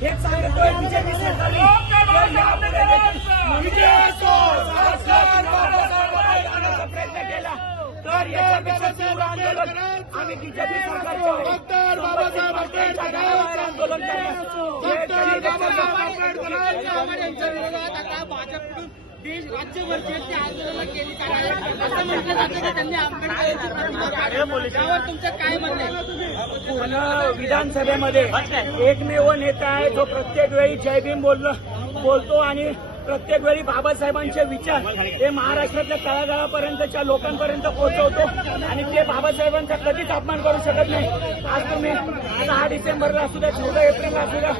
हे सांगतोय बीजेपी सरकारने प्रयत्न केला तर याच्यापेक्षा तीव्र आंदोलन आम्ही बीजेपी डॉक्टर बाबासाहेब आंदोलन डॉक्टर देश केली असं म्हटलं जातं की त्यांनी तुमचं काय म्हणणं आहे? पूर्ण विधानसभेमध्ये एकमेव नेता आहे जो प्रत्येक वेळी जय भीम बोललो बोलतो आणि प्रत्येक वेळी बाबासाहेबांचे विचार हे महाराष्ट्रातल्या तळागाळापर्यंतच्या लोकांपर्यंत पोहोचवतो. आणि ते बाबासाहेबांचा कधीच अपमान करू शकत नाही. आज तुम्ही सहा डिसेंबरला असू द्या चौदा एप्रिलला असू द्या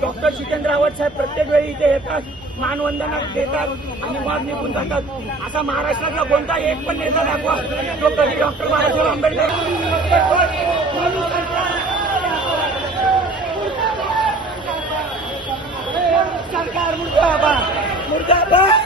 डॉक्टर जितेंद्र रावत साहेब प्रत्येक वेळी इथे येतात. मानवंदना देतात आणि मग निघून जातात. असा महाराष्ट्रातला कोणता एक पण नेता दाखवा तो कधी डॉक्टर बाबासाहेब आंबेडकर. सरकार मुर्दाबाद. मुर्दाबाद.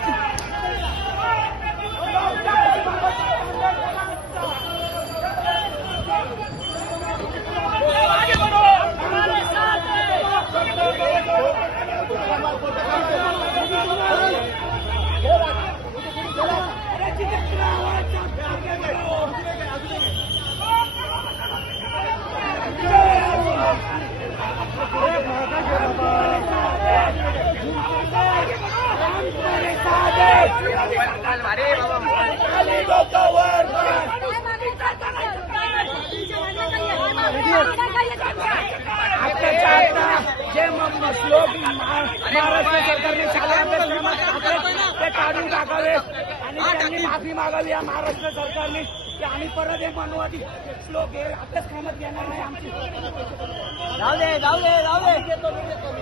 जे म- श्लोक महाराष्ट्र सरकारने शाळा ते काढून टाकावे आणि त्यांनी माफी मागावी या महाराष्ट्र सरकारने की आम्ही परत हे मनवादी श्लोक हे अभ्यासक्रमात घेणार नाही आमची जाऊ दे जाऊ दे जाऊ दे.